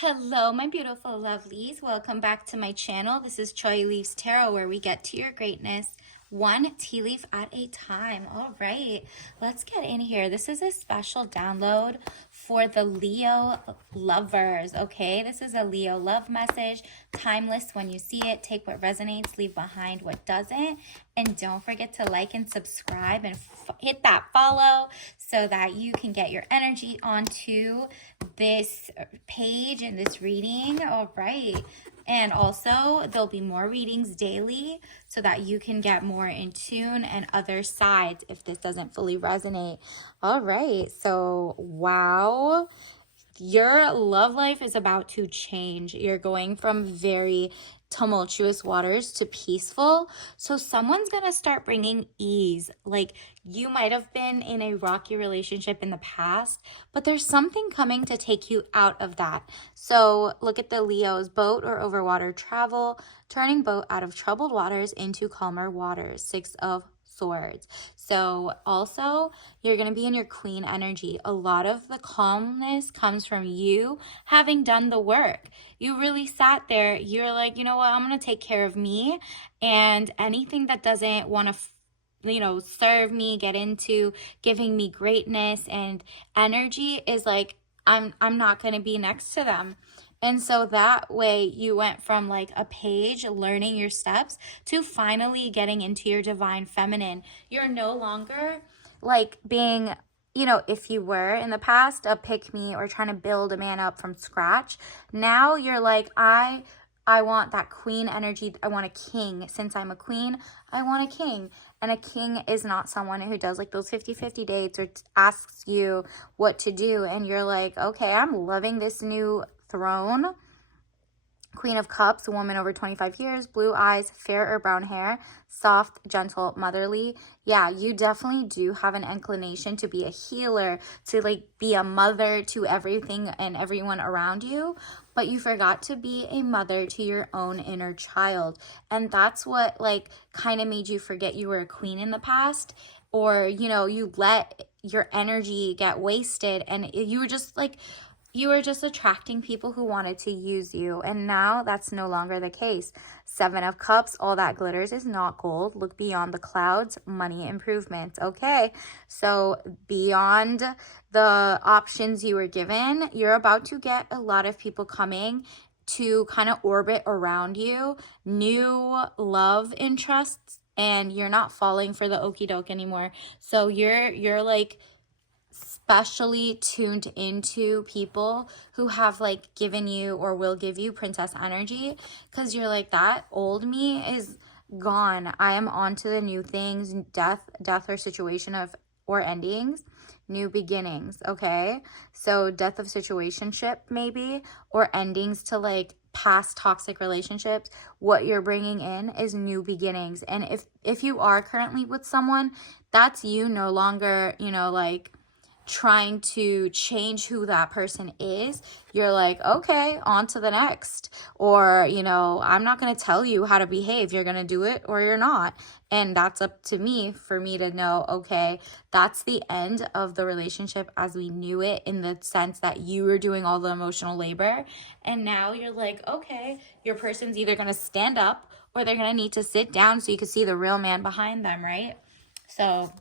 Hello, my beautiful lovelies. Welcome back to my channel. This is Choi Leaves Tarot, where we get to your greatness one tea leaf at a time. All right, let's get in here. This is a special download for the Leo lovers, okay? This is a Leo love message. Timeless when you see it. Take what resonates, leave behind what doesn't. And don't forget to like and subscribe and hit that follow so that you can get your energy onto this page and this reading. All right. And also, there'll be more readings daily so that you can get more in tune and other sides if this doesn't fully resonate. All right. So, wow. Your love life is about to change. You're going from very tumultuous waters to peaceful. So someone's going to start bringing ease. Like you might have been in a rocky relationship in the past, but there's something coming to take you out of that. So look at the Leo's: boat or over water travel, turning boat out of troubled waters into calmer waters. Six of Swords. So also you're going to be in your queen energy. A lot of the calmness comes from you having done the work. You really sat there. You're like, you know what? I'm going to take care of me, and anything that doesn't want to serve me, get into giving me greatness and energy is like, I'm not going to be next to them. And so that way you went from like a page learning your steps to finally getting into your divine feminine. You're no longer like being, if you were in the past a pick me or trying to build a man up from scratch. Now you're like, I want that queen energy. I want a king. Since I'm a queen, I want a king. And a king is not someone who does like those 50-50 dates or asks you what to do. And you're like, okay, I'm loving this new throne. Queen of Cups, a woman over 25 years, blue eyes, fair or brown hair, soft, gentle, motherly. Yeah, you definitely do have an inclination to be a healer, to like be a mother to everything and everyone around you, but you forgot to be a mother to your own inner child. And that's what like kind of made you forget you were a queen in the past, or you let your energy get wasted and you were just like, you were just attracting people who wanted to use you, and now that's no longer the case. Seven of Cups, all that glitters is not gold. Look beyond the clouds, money improvements. Okay, so beyond the options you were given, you're about to get a lot of people coming to kind of orbit around you, new love interests, and you're not falling for the okie doke anymore. So you're like specially tuned into people who have like given you or will give you princess energy, because you're like, that old me is gone. I am on to the new things, death or situation of or endings, new beginnings. Okay, so death of situationship maybe, or endings to like past toxic relationships. What you're bringing in is new beginnings. And if you are currently with someone, that's you no longer like trying to change who that person is. You're like, okay, on to the next. Or, I'm not going to tell you how to behave. You're going to do it or you're not. And that's up to me for me to know, okay, that's the end of the relationship as we knew it, in the sense that you were doing all the emotional labor. And now you're like, okay, your person's either going to stand up or they're going to need to sit down so you can see the real man behind them, right? So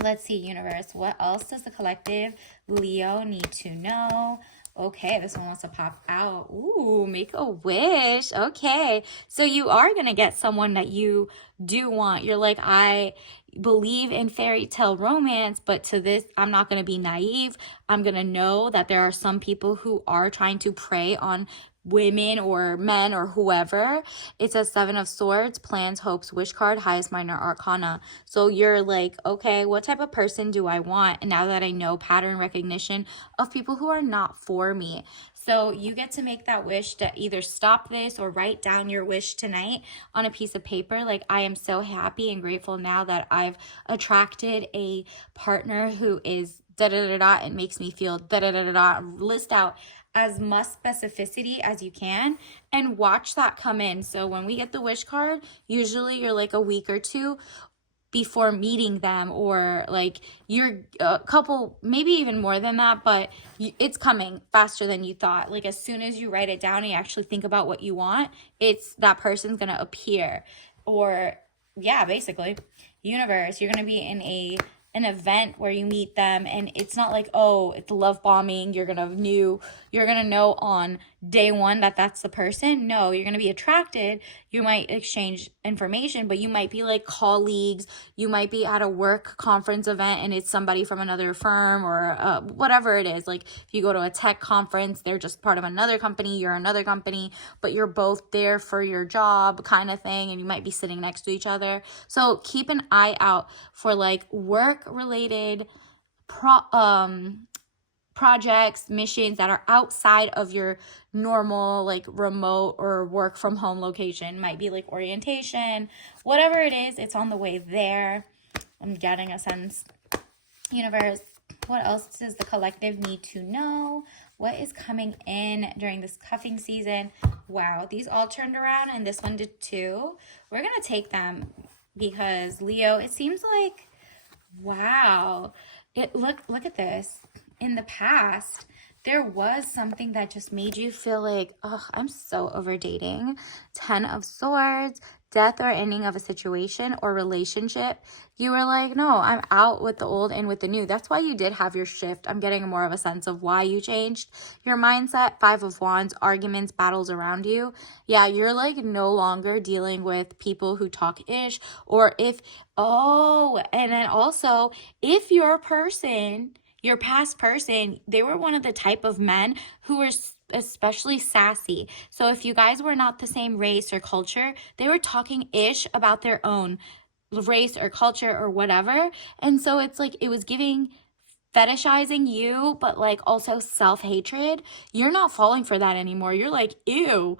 let's see, universe, what else does the collective Leo need to know? Okay, this one wants to pop out. Ooh, make a wish. Okay, so you are going to get someone that you do want. You're like, I believe in fairy tale romance, but to this, I'm not going to be naive. I'm going to know that there are some people who are trying to prey on women or men or whoever. It's a Seven of Swords, plans, hopes, wish card, highest minor arcana. So you're like, okay, what type of person do I want? And now that I know pattern recognition of people who are not for me. So you get to make that wish to either stop this or write down your wish tonight on a piece of paper. Like, I am so happy and grateful now that I've attracted a partner who is da-da-da-da and makes me feel da-da-da-da-da. List out as much specificity as you can and watch that come in. So when we get the wish card, usually you're like a week or two before meeting them, or like you're a couple, maybe even more than that, but it's coming faster than you thought. Like as soon as you write it down and you actually think about what you want, it's that person's gonna appear. Or yeah, basically, universe, you're gonna be in an event where you meet them, and it's not like, oh, it's love bombing, you're gonna know on day one that that's the person. No, you're gonna be attracted, you might exchange information, but you might be like colleagues, you might be at a work conference event and it's somebody from another firm, or whatever it is. Like if you go to a tech conference, they're just part of another company, you're another company, but you're both there for your job kind of thing, and you might be sitting next to each other. So keep an eye out for like work related projects, missions that are outside of your normal like remote or work from home location. Might be like orientation, whatever it is, it's on the way there. I'm getting a sense. Universe, what else does the collective need to know? What is coming in during this cuffing season? Wow, these all turned around and this one did too. We're gonna take them because Leo, it seems like, wow, look at this. In the past, there was something that just made you feel like, oh, I'm so over dating. 10 of Swords, death or ending of a situation or relationship. You were like, no, I'm out with the old and with the new. That's why you did have your shift. I'm getting more of a sense of why you changed your mindset. 5 of Wands, arguments, battles around you. Yeah, you're like no longer dealing with people who talk ish, or if, oh, and then also if your person, your past person, they were one of the type of men who were especially sassy. So if you guys were not the same race or culture, they were talking ish about their own race or culture or whatever. And so it's like it was giving fetishizing you, but like also self-hatred. You're not falling for that anymore. You're like, ew,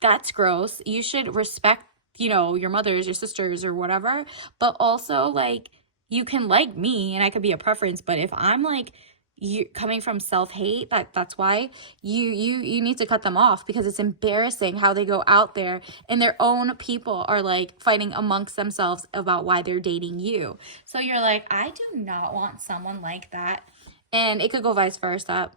that's gross. You should respect, your mothers, your sisters, or whatever. But also like you can like me and I could be a preference, but if I'm like you coming from self-hate, that's why you need to cut them off, because it's embarrassing how they go out there and their own people are like fighting amongst themselves about why they're dating you. So you're like, I do not want someone like that. And it could go vice versa.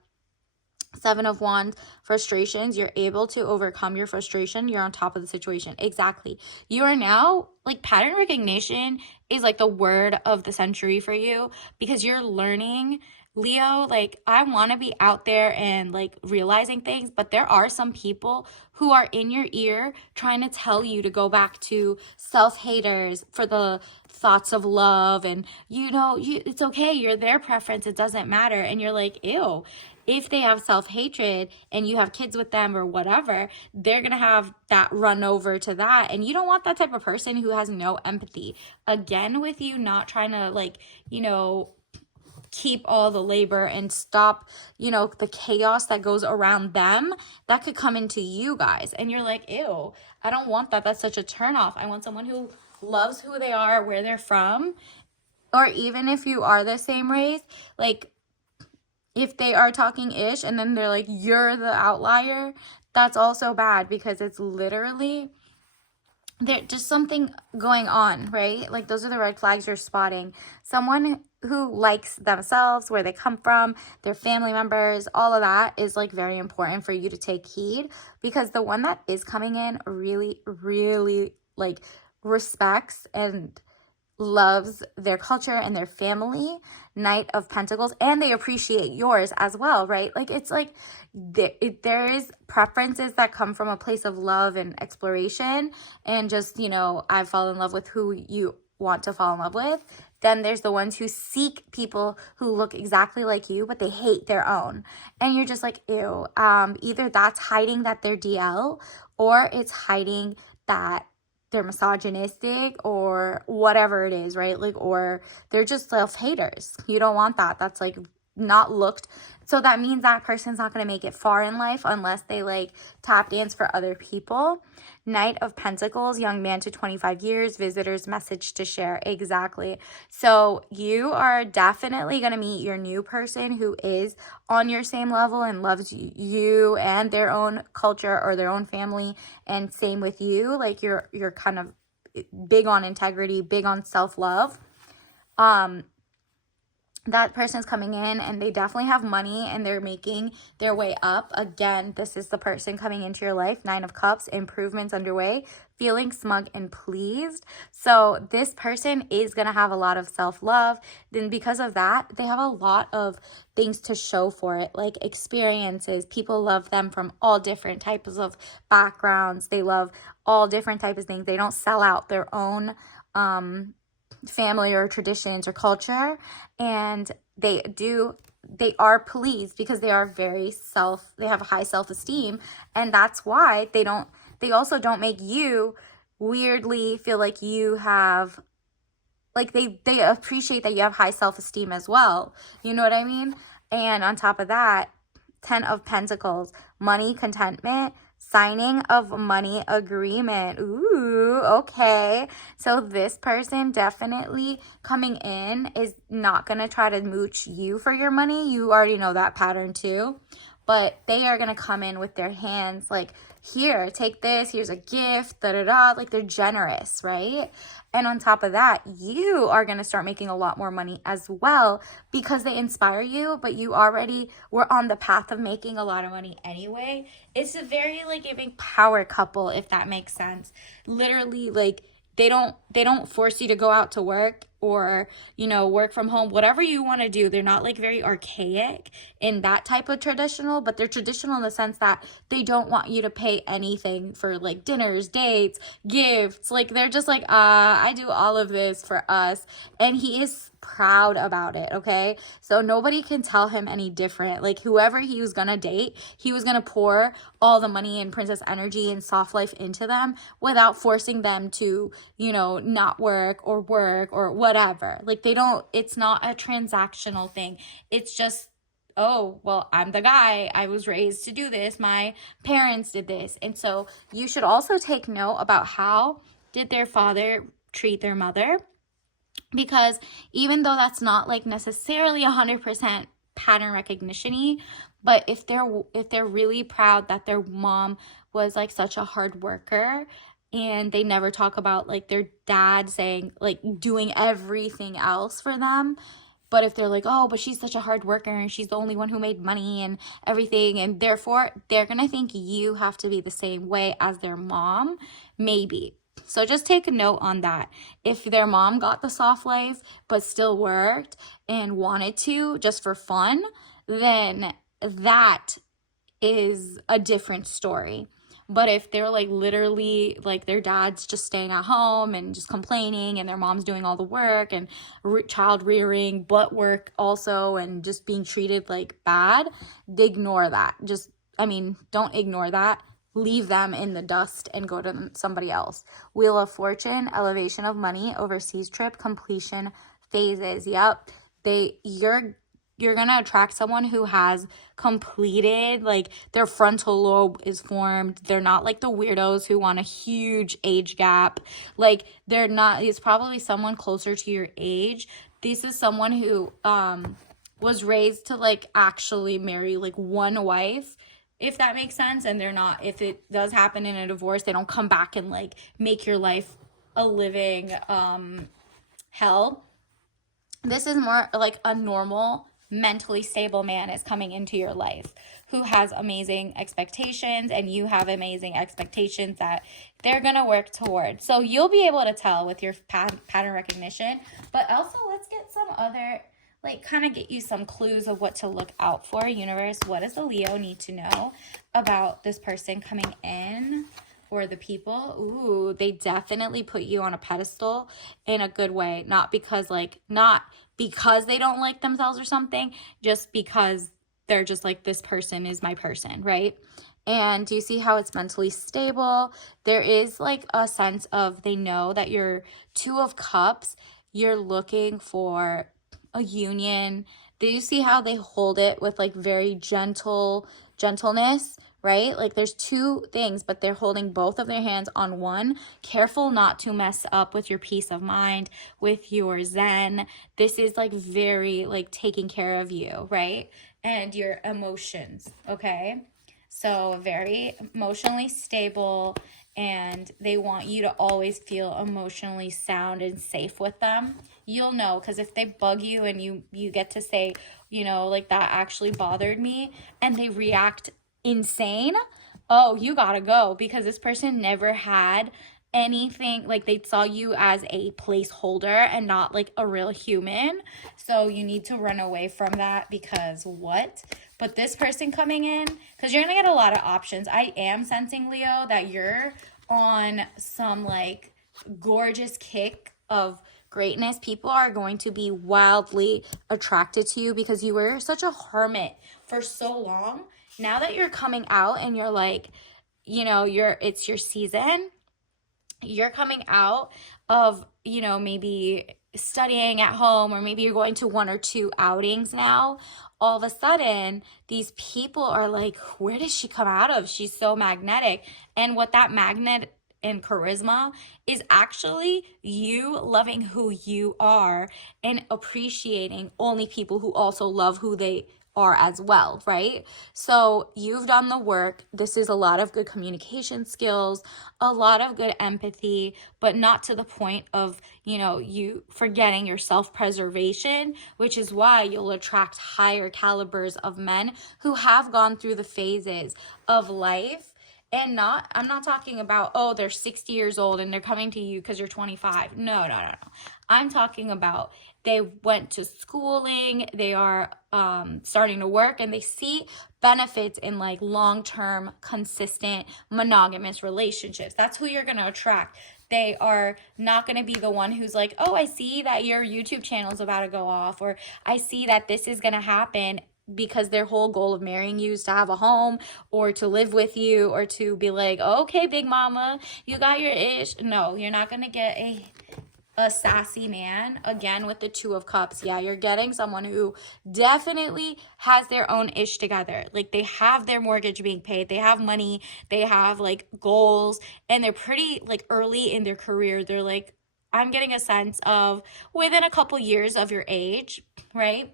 7 of Wands, frustrations. You're able to overcome your frustration. You're on top of the situation. Exactly. You are now, like, pattern recognition is like the word of the century for you, because you're learning, Leo, like, I want to be out there and like realizing things, but there are some people who are in your ear trying to tell you to go back to self-haters for the thoughts of love, and it's okay, you're their preference, it doesn't matter. And you're like, ew. If they have self-hatred and you have kids with them or whatever, they're going to have that run over to that. And you don't want that type of person who has no empathy. Again, with you not trying to like, keep all the labor and stop, the chaos that goes around them, that could come into you guys. And you're like, ew, I don't want that. That's such a turnoff. I want someone who loves who they are, where they're from. Or even if you are the same race, like, if they are talking ish and then they're like, you're the outlier, that's also bad, because it's literally there's just something going on, right? Like those are the red flags you're spotting. Someone who likes themselves, where they come from, their family members, all of that is like very important for you to take heed, because the one that is coming in really, really like respects and loves their culture and their family, Knight of Pentacles, and they appreciate yours as well, right? Like it's like there is preferences that come from a place of love and exploration, and just, I fall in love with who you want to fall in love with. Then there's the ones who seek people who look exactly like you, but they hate their own. And you're just like, ew. Either that's hiding that they're DL, or it's hiding that they're misogynistic or whatever it is, right? Like, or they're just self-haters. You don't want that. That's like not looked. So that means that person's not going to make it far in life unless they like tap dance for other people. Knight of Pentacles, young man to 25 years, visitor's message to share. Exactly. So you are definitely going to meet your new person who is on your same level and loves you and their own culture or their own family, and same with you. Like you're kind of big on integrity, big on self-love. That person's coming in and they definitely have money and they're making their way up. Again, this is the person coming into your life. 9 of Cups, improvements underway, feeling smug and pleased. So this person is going to have a lot of self-love. Then because of that, they have a lot of things to show for it, like experiences. People love them from all different types of backgrounds. They love all different types of things. They don't sell out their own family or traditions or culture, and they are pleased because they are they have high self-esteem, and that's why they also don't make you weirdly feel like you have, like, they appreciate that you have high self-esteem as well, you know what I mean? And on top of that, 10 of Pentacles, money, contentment, signing of money agreement. Ooh, okay. So this person definitely coming in is not going to try to mooch you for your money. You already know that pattern too. But they are going to come in with their hands like, here, take this, here's a gift, da-da-da. Like, they're generous, right? And on top of that, you are going to start making a lot more money as well because they inspire you, but you already were on the path of making a lot of money anyway. It's a very, like, giving power couple, if that makes sense. Literally, like, they don't force you to go out to work or, you know, work from home, whatever you want to do. They're not like very archaic in that type of traditional, but they're traditional in the sense that they don't want you to pay anything for like dinners, dates, gifts. Like, they're just like, I do all of this for us. And he is proud about it, okay? So nobody can tell him any different. Like, whoever he was gonna date, he was gonna pour all the money and princess energy and soft life into them without forcing them to, you know, not work or whatever. Like, it's not a transactional thing. It's just, oh, well, I'm the guy. I was raised to do this. My parents did this. And so you should also take note about how did their father treat their mother, because even though that's not like necessarily 100% pattern recognition-y, but if they're really proud that their mom was like such a hard worker, and they never talk about like their dad saying, like, doing everything else for them, but if they're like, oh, but she's such a hard worker and she's the only one who made money and everything, and therefore they're gonna think you have to be the same way as their mom, maybe. So just take a note on that. If their mom got the soft life but still worked and wanted to just for fun, then that is a different story. But if they're like literally like their dad's just staying at home and just complaining and their mom's doing all the work and child rearing, butt work also, and just being treated like bad, ignore that. Don't ignore that. Leave them in the dust and go to somebody else. Wheel of Fortune, elevation of money, overseas trip, completion phases. Yep. You're going to attract someone who has completed, like, their frontal lobe is formed. They're not like the weirdos who want a huge age gap. Like, it's probably someone closer to your age. This is someone who was raised to like actually marry like one wife, if that makes sense. And they're not, if it does happen in a divorce, they don't come back and like make your life a living hell. This is more like a normal, mentally stable man is coming into your life who has amazing expectations, and you have amazing expectations that they're going to work towards. So you'll be able to tell with your pattern recognition. But also, let's get some other, like, kind of get you some clues of what to look out for. Universe, what does the Leo need to know about this person coming in? Or the people? Ooh, they definitely put you on a pedestal in a good way. Not because they don't like themselves or something, just because they're just like, this person is my person, right? And do you see how it's mentally stable? There is like a sense of, they know that you're 2 of Cups. You're looking for a union. Do you see how they hold it with like very gentleness? Right? Like, there's 2 things, but they're holding both of their hands on one. Careful not to mess up with your peace of mind, with your zen. This is like very like taking care of you, right? And your emotions, okay? So very emotionally stable and they want you to always feel emotionally sound and safe with them, you'll know. Because if they bug you and you get to say, you know, like, that actually bothered me, and they react insane, oh, you gotta go, because this person never had anything, like, they saw you as a placeholder and not like a real human. So you need to run away from that, because what? But this person coming in, because you're gonna get a lot of options. I am sensing, Leo, that you're on some like gorgeous kick of greatness. People are going to be wildly attracted to you because you were such a hermit for so long. Now that you're coming out and you're like, you know, it's your season, you're coming out of, you know, maybe studying at home, or maybe you're going to one or two outings now. All of a sudden, these people are like, where does she come out of? She's so magnetic. And what that magnet and charisma is actually you loving who you are and appreciating only people who also love who they are as well, right? So you've done the work. This is a lot of good communication skills, a lot of good empathy, but not to the point of, you know, you forgetting your self-preservation, which is why you'll attract higher calibers of men who have gone through the phases of life. And I'm not talking about, oh, they're 60 years old and they're coming to you because you're 25. No. I'm talking about they went to schooling, they are starting to work, and they see benefits in like long-term, consistent, monogamous relationships. That's who you're going to attract. They are not going to be the one who's like, oh, I see that your YouTube channel is about to go off, or I see that this is going to happen, because their whole goal of marrying you is to have a home or to live with you or to be like, okay, big mama, you got your ish. No, you're not going to get a sassy man. Again, with the Two of Cups, yeah, you're getting someone who definitely has their own ish together. Like, they have their mortgage being paid, they have money, they have like goals, and they're pretty like early in their career. They're like, I'm getting a sense of within a couple years of your age, right?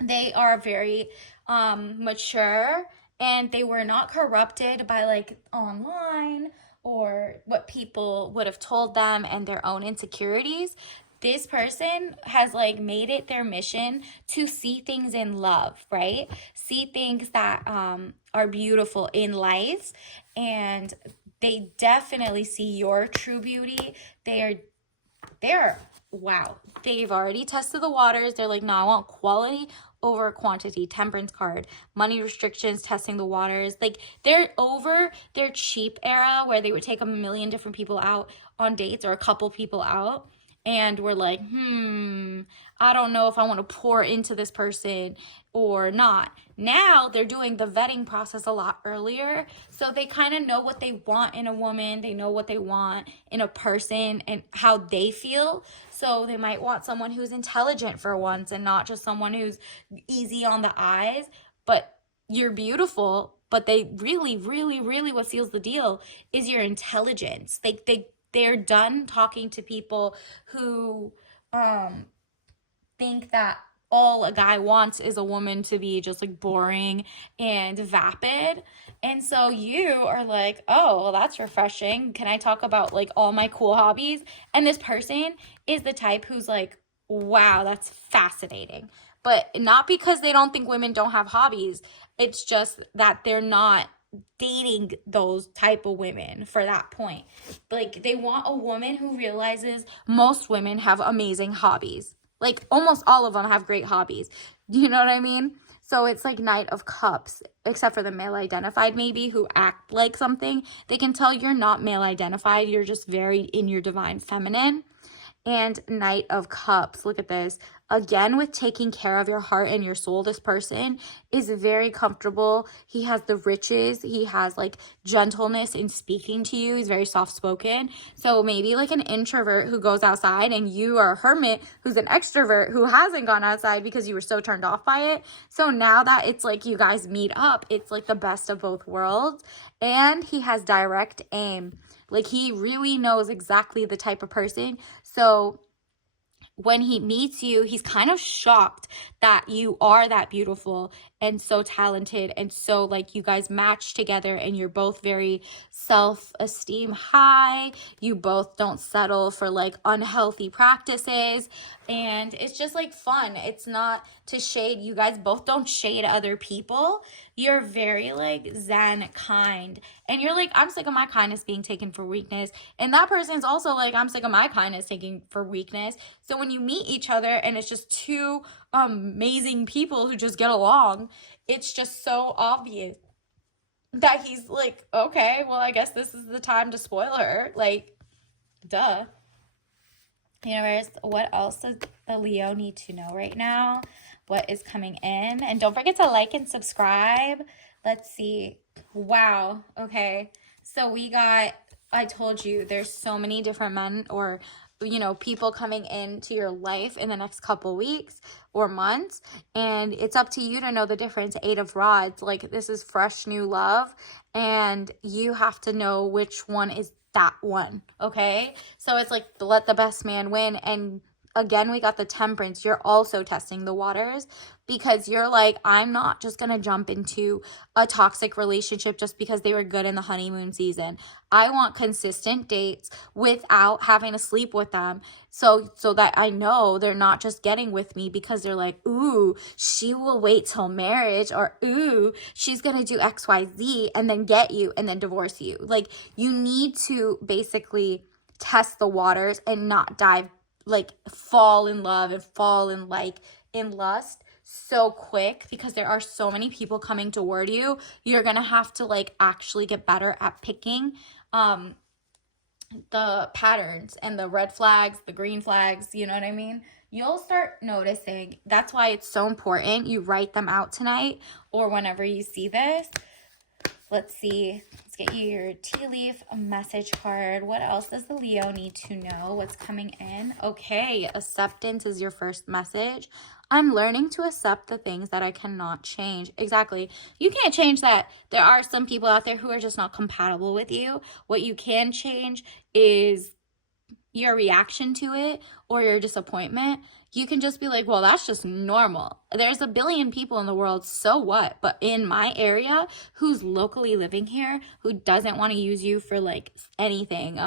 They are very mature, and they were not corrupted by like online or what people would have told them and their own insecurities. This person has like made it their mission to see things in love, right? See things that are beautiful in life, and they definitely see your true beauty. They're wow, they've already tested the waters. They're like, no, I want quality over quantity. Temperance card, money restrictions, testing the waters. Like, they're over their cheap era where they would take a million different people out on dates, or a couple people out, and we're like, I don't know if I want to pour into this person or not. Now they're doing the vetting process a lot earlier, so they kind of know what they want in a woman. They know what they want in a person and how they feel. So they might want someone who's intelligent for once, and not just someone who's easy on the eyes. But you're beautiful, but they really, really, really, what seals the deal is your intelligence. They're done talking to people who think that all a guy wants is a woman to be just like boring and vapid. And so you are like, oh, well, that's refreshing. Can I talk about like all my cool hobbies? And this person is the type who's like, wow, that's fascinating. But not because they don't think women don't have hobbies. It's just that they're not dating those type of women for that point. Like, they want a woman who realizes most women have amazing hobbies. Like, almost all of them have great hobbies. Do you know what I mean? So it's like Knight of Cups, except for the male identified maybe, who act like something. They can tell you're not male identified. You're just very in your divine feminine. And Knight of Cups, look at this. Again, with taking care of your heart and your soul, this person is very comfortable. He has the riches. He has like gentleness in speaking to you. He's very soft-spoken. So maybe like an introvert who goes outside, and you are a hermit who's an extrovert who hasn't gone outside because you were so turned off by it. So now that it's like you guys meet up, it's like the best of both worlds. And he has direct aim. Like, he really knows exactly the type of person. So when he meets you, he's kind of shocked that you are that beautiful and so talented, and so like you guys match together, and you're both very self-esteem high. You both don't settle for like unhealthy practices, and it's just like fun. It's not to shade. You guys both don't shade other people. You're very like zen, kind, and you're like, I'm sick of my kindness being taken for weakness, and that person's also like, I'm sick of my kindness taken for weakness. So when you meet each other and it's just two amazing people who just get along, it's just so obvious that he's like, okay, well, I guess this is the time to spoil her. Like, duh. Universe, what else does the Leo need to know right now? What is coming in? And don't forget to like and subscribe. Let's see. Wow. Okay. So we got, I told you, there's so many different men or, you know, people coming into your life in the next couple weeks or months. And it's up to you to know the difference. 8 of Rods. Like, this is fresh new love. And you have to know which one is that one, okay? So it's like, let the best man win. And again, we got the Temperance. You're also testing the waters because you're like, I'm not just gonna jump into a toxic relationship just because they were good in the honeymoon season. I want consistent dates without having to sleep with them, so that I know they're not just getting with me because they're like, ooh, she will wait till marriage, or ooh, she's gonna do XYZ and then get you and then divorce you. Like, you need to basically test the waters and not dive, like, fall in love and fall in like in lust so quick, because there are so many people coming toward you. You're gonna have to like actually get better at picking the patterns and the red flags, the green flags, you know what I mean? You'll start noticing. That's why it's so important you write them out tonight or whenever you see this. Let's see. Let's get you your tea leaf message card. What else does the Leo need to know? What's coming in? Okay, acceptance is your first message. I'm learning to accept the things that I cannot change. Exactly. You can't change that. There are some people out there who are just not compatible with you. What you can change is your reaction to it or your disappointment. You can just be like, well, that's just normal. There's a billion people in the world, so what? But in my area, who's locally living here, who doesn't want to use you for like anything,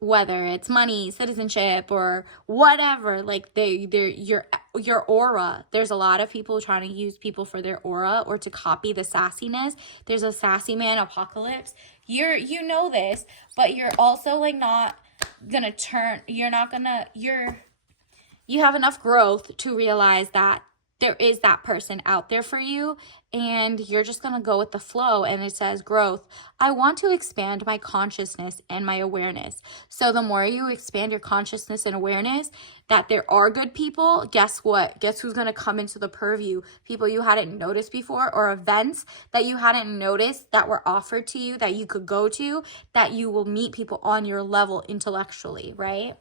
whether it's money, citizenship, or whatever, like your aura. There's a lot of people trying to use people for their aura or to copy the sassiness. There's a sassy man apocalypse. You know this, but you're also like not gonna turn, you have enough growth to realize that there is that person out there for you, and you're just gonna go with the flow. And it says growth. I want to expand my consciousness and my awareness. So the more you expand your consciousness and awareness that there are good people, guess what? Guess who's gonna come into the purview? People you hadn't noticed before, or events that you hadn't noticed that were offered to you that you could go to, that you will meet people on your level intellectually, right?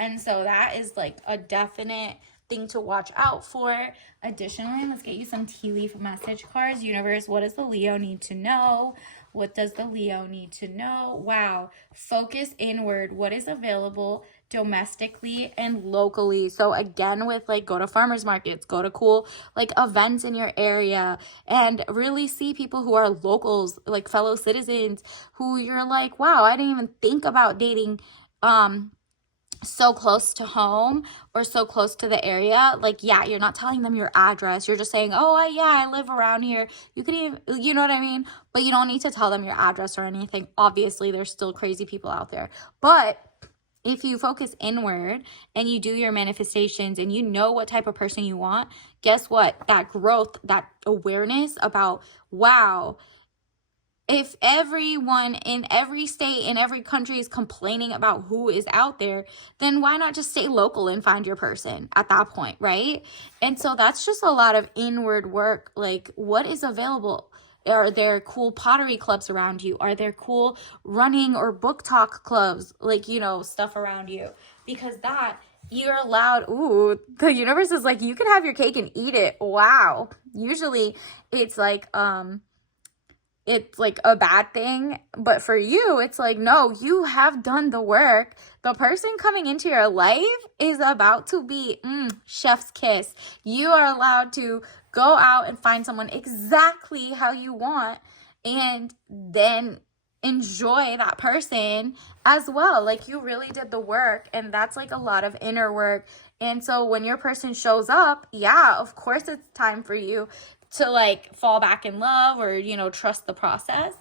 And so that is like a definite thing to watch out for. Additionally, let's get you some tea leaf message cards. Universe, what does the Leo need to know? What does the Leo need to know? Wow. Focus inward. What is available domestically and locally? So again, with like, go to farmers markets, go to cool like events in your area, and really see people who are locals, like fellow citizens, who you're like, wow, I didn't even think about dating so close to home or so close to the area. Like, yeah, you're not telling them your address. You're just saying, oh, I live around here. You could even, you know what I mean? But you don't need to tell them your address or anything. Obviously, there's still crazy people out there. But if you focus inward and you do your manifestations and you know what type of person you want, guess what? That growth, that awareness about, wow, if everyone in every state, in every country is complaining about who is out there, then why not just stay local and find your person at that point, right? And so that's just a lot of inward work. Like, what is available? Are there cool pottery clubs around you? Are there cool running or book talk clubs? Like, you know, stuff around you. Because that, you're allowed, ooh, the universe is like, you can have your cake and eat it. Wow. Usually it's like, it's like a bad thing. But for you, it's like, no, you have done the work. The person coming into your life is about to be chef's kiss. You are allowed to go out and find someone exactly how you want, and then enjoy that person as well. Like, you really did the work, and that's like a lot of inner work. And so when your person shows up, yeah, of course it's time for you to like fall back in love, or, you know, trust the process.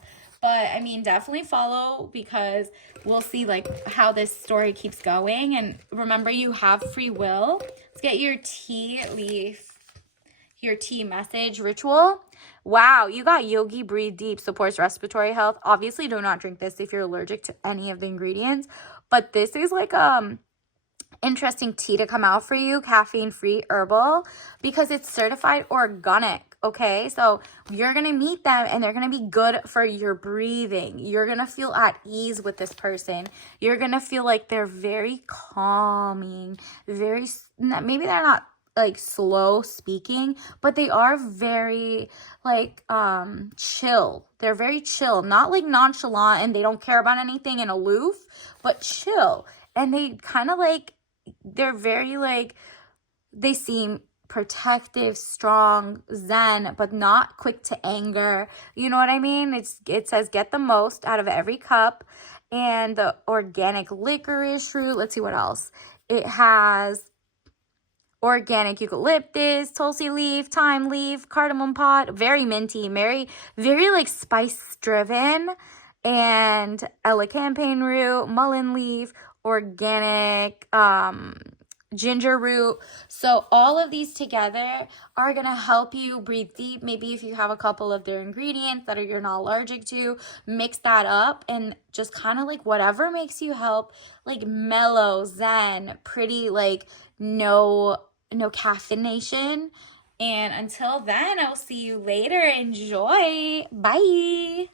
But I mean, definitely follow, because we'll see like how this story keeps going. And remember, you have free will. Let's get your tea leaf, your tea message ritual. Wow, you got Yogi Breathe Deep, supports respiratory health. Obviously, do not drink this if you're allergic to any of the ingredients. But this is like interesting tea to come out for you, caffeine-free herbal, because it's certified organic. Okay, so you're gonna meet them and they're gonna be good for your breathing. You're gonna feel at ease with this person. You're gonna feel like they're very calming, very, maybe they're not like slow speaking, but they are very like chill. They're very chill, not like nonchalant and they don't care about anything and aloof, but chill. And they kind of like, they're very like, they seem protective, strong, zen, but not quick to anger. You know what I mean? It says get the most out of every cup, and the organic licorice root. Let's see what else. It has organic eucalyptus, tulsi leaf, thyme leaf, cardamom pod, very minty, very like spice driven, and elecampane root, mullein leaf, organic ginger root. So all of these together are going to help you breathe deep. Maybe if you have a couple of their ingredients that you're not allergic to, mix that up and just kind of like whatever makes you help, like mellow, zen, pretty, like no caffeination. And until then, I'll see you later. Enjoy. Bye.